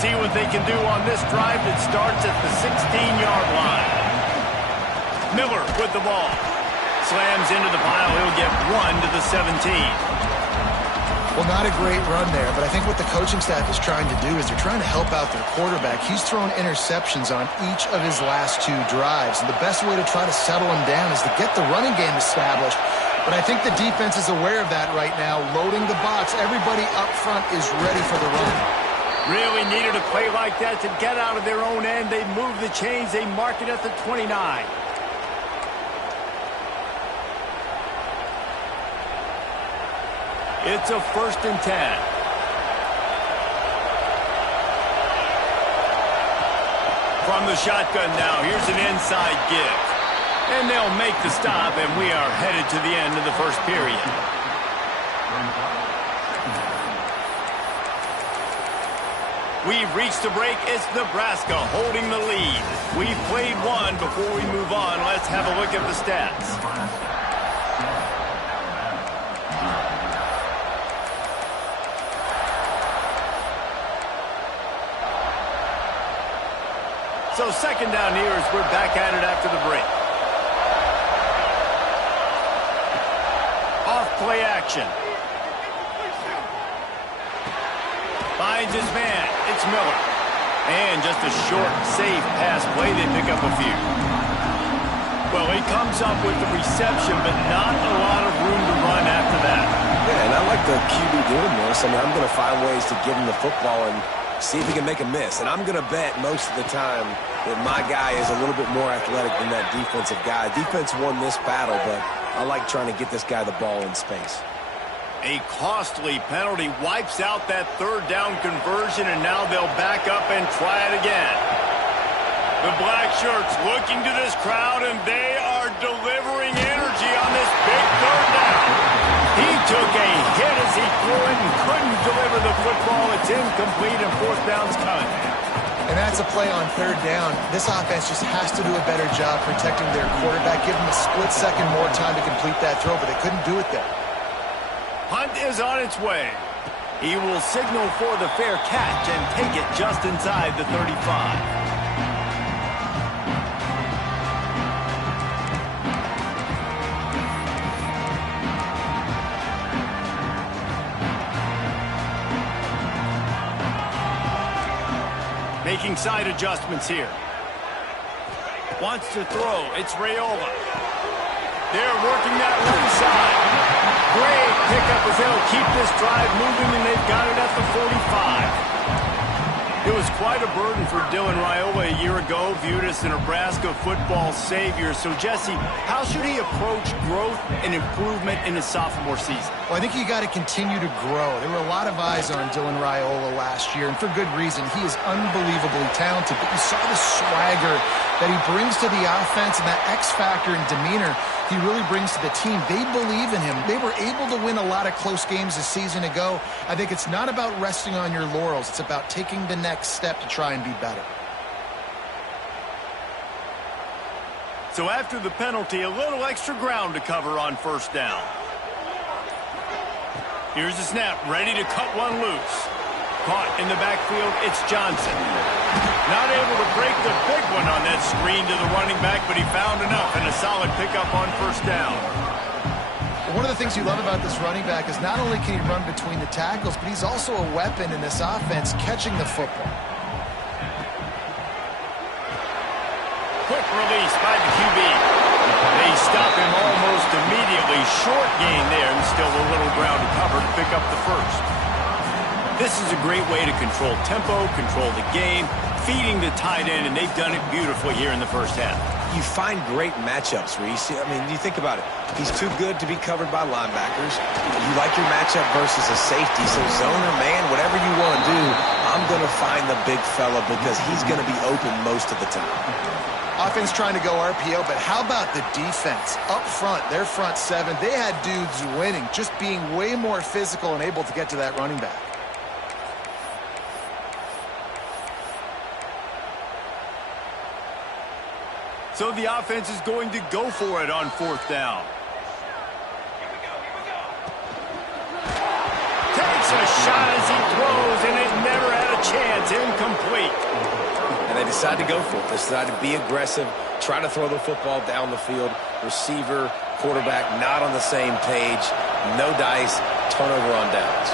see what they can do on this drive that starts at the 16-yard line. Miller with the ball. Slams into the pile. He'll get 1 to the 17. Well, not a great run there, but I think what the coaching staff is trying to do is they're trying to help out their quarterback. He's thrown interceptions on each of his last 2 drives, and the best way to try to settle him down is to get the running game established. But I think the defense is aware of that right now, loading the box. Everybody up front is ready for the run. Really needed a play like that to get out of their own end. They move the chains. They mark it at the 29. It's a 1st and 10. From the shotgun now, here's an inside give. And they'll make the stop, and we are headed to the end of the first period. We've reached the break. It's Nebraska holding the lead. We've played one. Before we move on, let's have a look at the stats. So 2nd down here as we're back at it after the break. Off play action. Finds his man. It's Miller. And just a short, safe pass play. They pick up a few. Well, he comes up with the reception, but not a lot of room to run after that. Yeah, and I like the QB doing this. I mean, I'm going to find ways to give him the football and see if he can make a miss. And I'm going to bet most of the time that my guy is a little bit more athletic than that defensive guy. Defense won this battle, but I like trying to get this guy the ball in space. A costly penalty wipes out that 3rd down conversion, and now they'll back up and try it again. The black shirts looking to this crowd, and they are delivering energy on this big 3rd down. He took a hit as he threw it and couldn't deliver the football. It's incomplete, and 4th down's coming. And that's a play on 3rd down. This offense just has to do a better job protecting their quarterback. Give them a split second more time to complete that throw, but they couldn't do it there. Punt is on its way. He will signal for the fair catch and take it just inside the 35. Making side adjustments here. Wants to throw. It's Raiola. They're working that left side. Great pickup as they'll keep this drive moving, and they've got it at the 45. It was quite a burden for Dylan Raiola a year ago, viewed as the Nebraska football savior. So, Jesse, how should he approach growth and improvement in his sophomore season? Well, I think you got to continue to grow. There were a lot of eyes on Dylan Raiola last year, and for good reason. He is unbelievably talented, but you saw the swagger that he brings to the offense and that X factor and demeanor he really brings to the team. They believe in him. They were able to win a lot of close games a season ago. I think it's not about resting on your laurels. It's about taking the next step to try and be better. So after the penalty, a little extra ground to cover on 1st down. Here's the snap, ready to cut one loose. Caught in the backfield, it's Johnson. Not able to break the big one on that screen to the running back, but he found enough and a solid pickup on 1st down. One of the things you love about this running back is not only can he run between the tackles, but he's also a weapon in this offense catching the football. Quick release by the QB. They stop him almost immediately. Short gain there, and still a little ground to cover to pick up the 1st. This is a great way to control tempo, control the game, feeding the tight end, and they've done it beautifully here in the 1st half. You find great matchups, Reese. I mean, you think about it. He's too good to be covered by linebackers. You like your matchup versus a safety. So zone or man, whatever you want to do, I'm going to find the big fella because he's going to be open most of the time. Offense trying to go RPO, but how about the defense? Up front, their front 7, they had dudes winning, just being way more physical and able to get to that running back. So the offense is going to go for it on 4th down. Takes a shot as he throws, and it never had a chance, incomplete. And they decide to go for it. They decide to be aggressive, try to throw the football down the field. Receiver, quarterback, not on the same page. No dice, turnover on downs.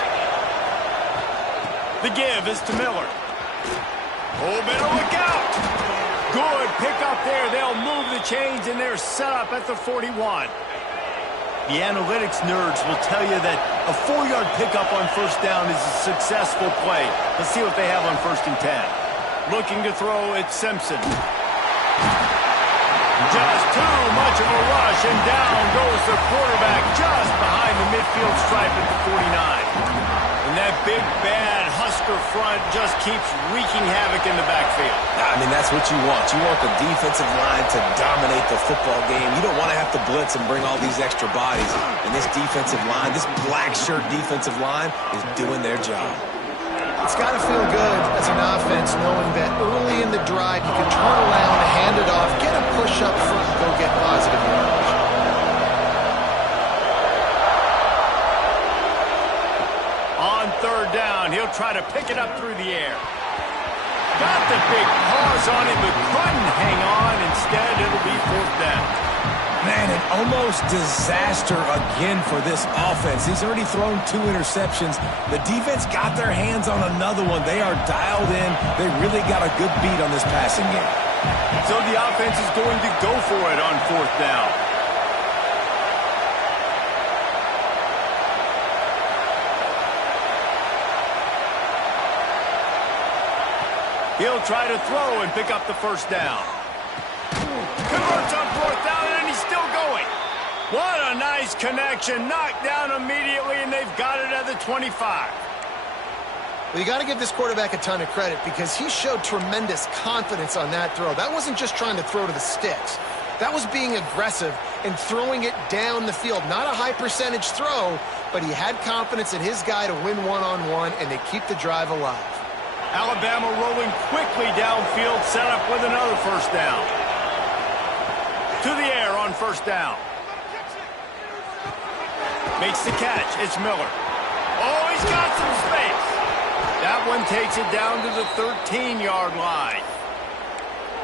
The give is to Miller. Oh, better look out. Good pickup there. They'll move the chains, and they're set up at the 41. The analytics nerds will tell you that a 4-yard pickup on first down is a successful play. Let's see what they have on 1st and 10. Looking to throw, it's Simpson. Just too much of a rush, and down goes the quarterback just behind the midfield stripe at the 49. And that big, bad Husker front just keeps wreaking havoc in the backfield. I mean, that's what you want. You want the defensive line to dominate the football game. You don't want to have to blitz and bring all these extra bodies. And this defensive line, this black shirt defensive line, is doing their job. It's got to feel good as an offense knowing that early in the drive you can turn around, hand it off, get a push up front, and go get positive yardage. On 3rd down, he'll try to pick it up through the air. Got the big paws on it, but couldn't hang on. Instead, it'll be 4th down. Man, an almost disaster again for this offense. He's already thrown 2 interceptions. The defense got their hands on another one. They are dialed in. They really got a good beat on this passing game. So the offense is going to go for it on 4th down. He'll try to throw and pick up the 1st down. Converts on 4th down, and he's still going. What a nice connection. Knocked down immediately, and they've got it at the 25. Well, you got to give this quarterback a ton of credit because he showed tremendous confidence on that throw. That wasn't just trying to throw to the sticks. That was being aggressive and throwing it down the field. Not a high percentage throw, but he had confidence in his guy to win one-on-one, and they keep the drive alive. Alabama rolling quickly downfield, set up with another 1st down. To the air on 1st down. Makes the catch. It's Miller. Oh, he's got some space. That one takes it down to the 13-yard line.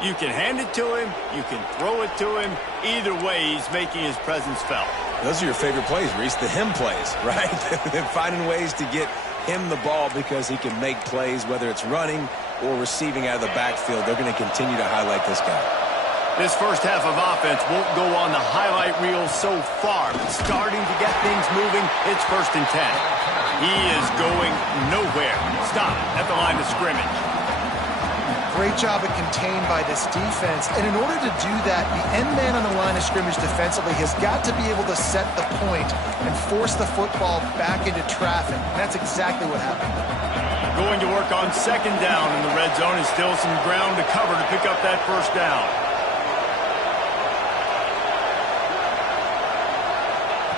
You can hand it to him. You can throw it to him. Either way, he's making his presence felt. Those are your favorite plays, Reese, the him plays, right? They're finding ways to get him the ball because he can make plays, whether it's running or receiving out of the backfield. They're going to continue to highlight this guy. This first half of offense won't go on the highlight reel so far, but starting to get things moving, it's 1st and 10. He is going nowhere. Stop at the line of scrimmage. Great job at contained by this defense. And in order to do that, the end man on the line of scrimmage defensively has got to be able to set the point and force the football back into traffic. And that's exactly what happened. Going to work on 2nd down in the red zone, and still some ground to cover to pick up that 1st down.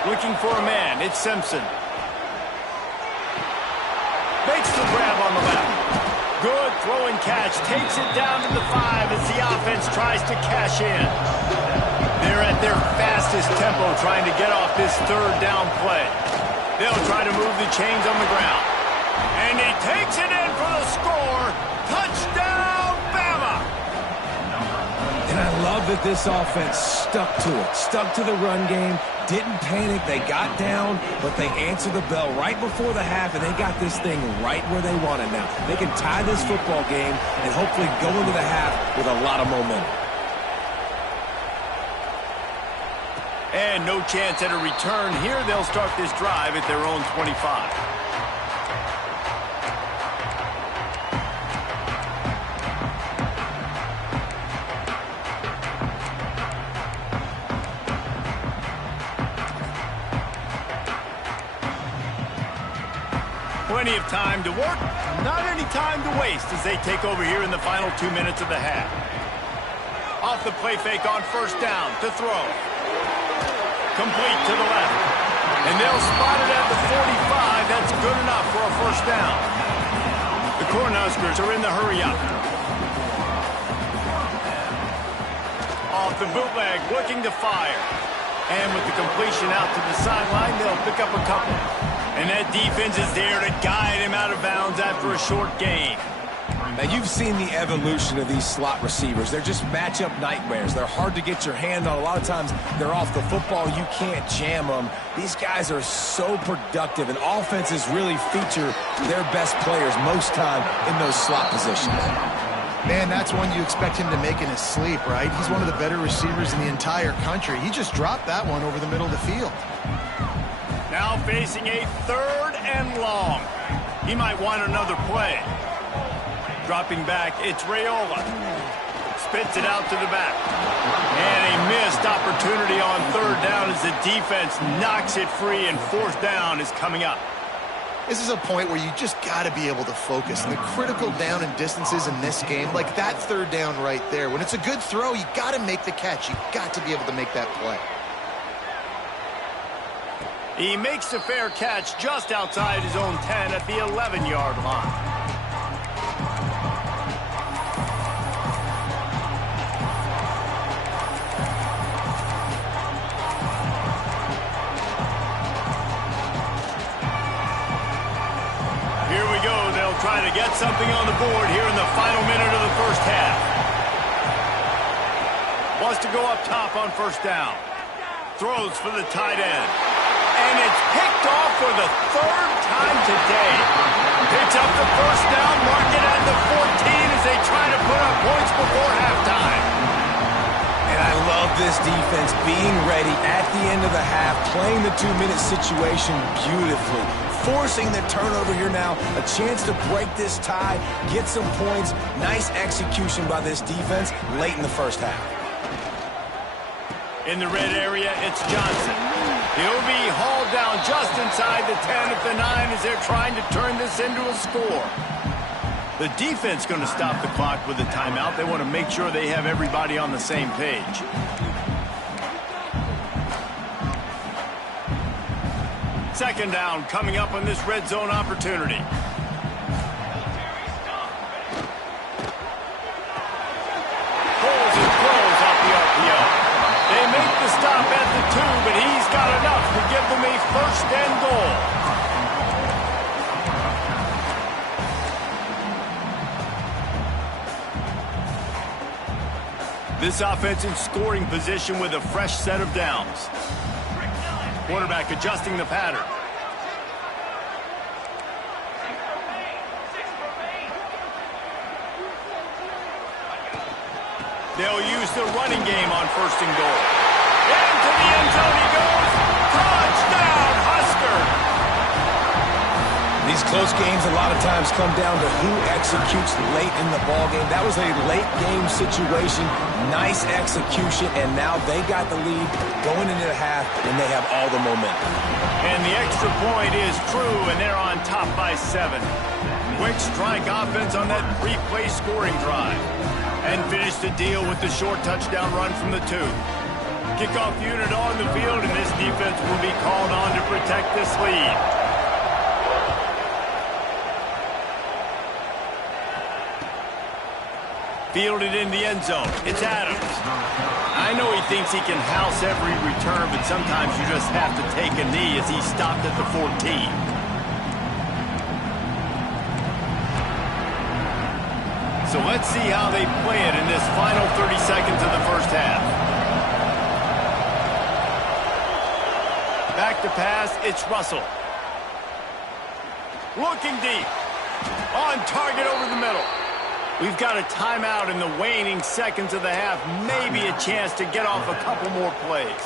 Looking for a man, it's Simpson. Makes the grab on the left. Good throw and catch, takes it down to the 5 as the offense tries to cash in. They're at their fastest tempo trying to get off this 3rd down play. They'll try to move the chains on the ground. And he takes it in for the score. Touchdown, Bama! And I love that this offense stuck to it, stuck to the run game, didn't panic. They got down, but they answered the bell right before the half, and they got this thing right where they want it now. They can tie this football game and hopefully go into the half with a lot of momentum. And no chance at a return here. They'll start this drive at their own 25. Plenty of time to work, not any time to waste as they take over here in the final 2 minutes of the half. Off the play fake on 1st down to throw. Complete to the left. And they'll spot it at the 45. That's good enough for a 1st down. The Cornhuskers are in the hurry-up. Off the bootleg, looking to fire. And with the completion out to the sideline, they'll pick up a couple. And And that defense is there to guide him out of bounds after a short gain. Now, you've seen the evolution of these slot receivers. They're just matchup nightmares. They're hard to get your hand on. A lot of times, they're off the football. You can't jam them. These guys are so productive, and offenses really feature their best players most time in those slot positions. Man, that's one you expect him to make in his sleep, right? He's one of the better receivers in the entire country. He just dropped that one over the middle of the field. Now facing a 3rd and long. He might want another play. Dropping back, it's Raiola. Spits it out to the back. And a missed opportunity on 3rd down as the defense knocks it free, and 4th down is coming up. This is a point where you just got to be able to focus. And the critical down and distances in this game, like that 3rd down right there, when it's a good throw, you got to make the catch. You got to be able to make that play. He makes a fair catch just outside his own 10 at the 11-yard line. Here we go. They'll try to get something on the board here in the final minute of the first half. Wants to go up top on 1st down. Throws for the tight end. And it's picked off for the 3rd time today. Picks up the 1st down, mark it at the 14 as they try to put up points before halftime. And I love this defense being ready at the end of the half, playing the 2-minute situation beautifully. Forcing the turnover here now, a chance to break this tie, get some points. Nice execution by this defense late in the first half. In the red area, it's Johnson. He'll be hauled down just inside the 10 at the 9 as they're trying to turn this into a score. The defense going to stop the clock with a timeout. They want to make sure they have everybody on the same page. Second down coming up on this red zone opportunity. Pulls and throws off the RPO. They make the stop at the 2, but he's got enough to give them a 1st and goal. This offense in scoring position with a fresh set of downs. Quarterback adjusting the pattern. They'll use the running game on 1st and goal. Into the end zone he goes. Touchdown, Husker! These close games a lot of times come down to who executes late in the ballgame. That was a late game situation. Nice execution, and now they got the lead going into the half, and they have all the momentum. And the extra point is true, and they're on top by 7. Quick strike offense on that 3-play scoring drive. And finish the deal with the short touchdown run from the 2. Kickoff unit on the field, and this defense will be called on to protect this lead. Fielded in the end zone. It's Adams. I know he thinks he can house every return, but sometimes you just have to take a knee as he stopped at the 14. So let's see how they play it in this final 30 seconds of the first half. Back to pass, it's Russell. Looking deep. On target over the middle. We've got a timeout in the waning seconds of the half. Maybe a chance to get off a couple more plays.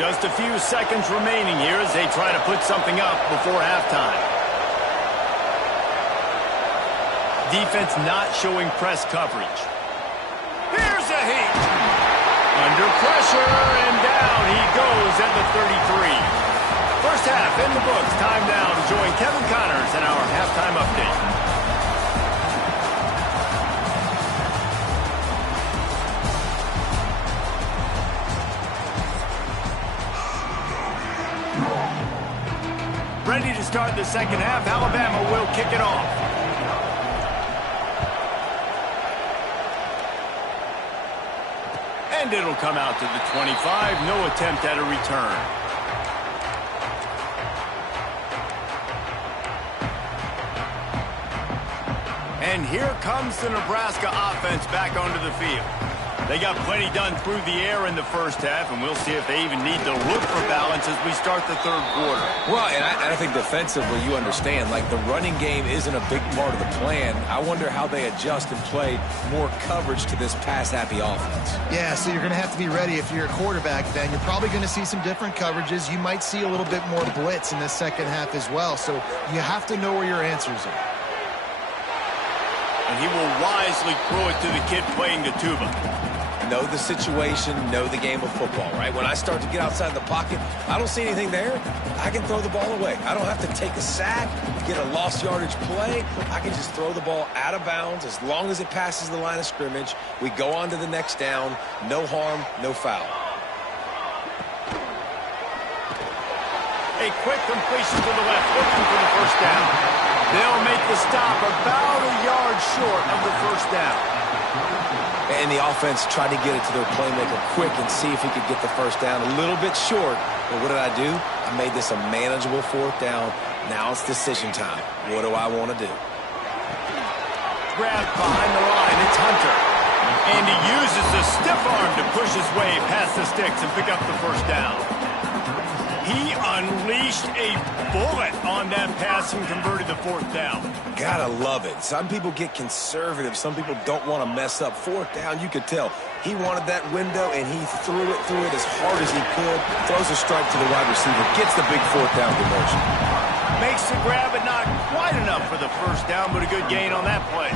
Just a few seconds remaining here as they try to put something up before halftime. Defense not showing press coverage. Here's a heat. Under pressure, and down he goes at the 33. First half in the books. Time now to join Kevin Connors in our halftime update. Ready to start the second half. Alabama will kick it off. And it'll come out to the 25. No attempt at a return. And here comes the Nebraska offense back onto the field. They got plenty done through the air in the first half, and we'll see if they even need to look for balance as we start the third quarter. Well, and I think defensively, you understand, like the running game isn't a big part of the plan. I wonder how they adjust and play more coverage to this pass-happy offense. Yeah, so you're going to have to be ready if you're a quarterback, Ben. You're probably going to see some different coverages. You might see a little bit more blitz in the second half as well, so you have to know where your answers are. And he will wisely throw it to the kid playing the tuba. Know the situation, know the game of football, right? When I start to get outside the pocket, I don't see anything there. I can throw the ball away. I don't have to take a sack, get a lost yardage play. I can just throw the ball out of bounds as long as it passes the line of scrimmage. We go on to the next down. No harm, no foul. A quick completion to the left, looking for the first down. They'll make the stop about a yard short of the first down. And the offense tried to get it to their playmaker quick and see if he could get the first down. A little bit short, but what did I do? I made this a manageable fourth down. Now it's decision time. What do I want to do? Grabbed behind the line, it's Hunter. And he uses the stiff arm to push his way past the sticks and pick up the first down. He unleashed a bullet on that pass and converted the fourth down. Gotta love it. Some people get conservative. Some people don't want to mess up. Fourth down, you could tell. He wanted that window, and he threw it as hard as he could. Throws a strike to the wide receiver. Gets the big fourth down conversion. Makes the grab, but not quite enough for the first down, but a good gain on that play.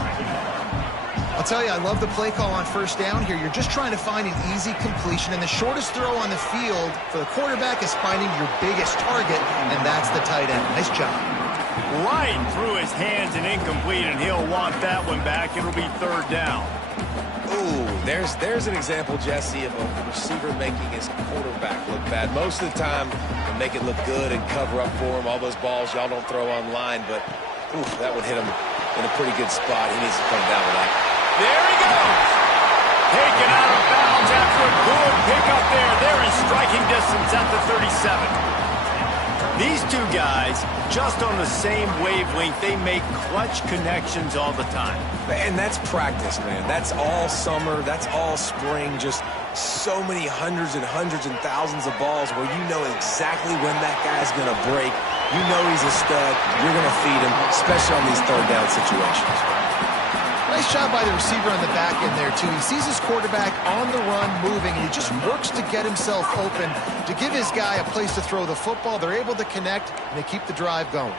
I'll tell you, I love the play call on first down here. You're just trying to find an easy completion, and the shortest throw on the field for the quarterback is finding your biggest target, and that's the tight end. Nice job. Right through his hands and incomplete, and he'll want that one back. It'll be third down. Ooh, there's an example, Jesse, of a receiver making his quarterback look bad. Most of the time, they make it look good and cover up for him. All those balls y'all don't throw online, but ooh, that would hit him in a pretty good spot. He needs to come down with that. There he goes. Taken out of bounds after a good pickup there. They're in striking distance at the 37. These two guys, just on the same wavelength, they make clutch connections all the time. And that's practice, man. That's all summer. That's all spring. Just so many hundreds and thousands of balls where you know exactly when that guy's going to break. You know he's a stud. You're going to feed him, especially on these third down situations. Nice job by the receiver on the back end there, too. He sees his quarterback on the run moving, and he just works to get himself open to give his guy a place to throw the football. They're able to connect, and they keep the drive going.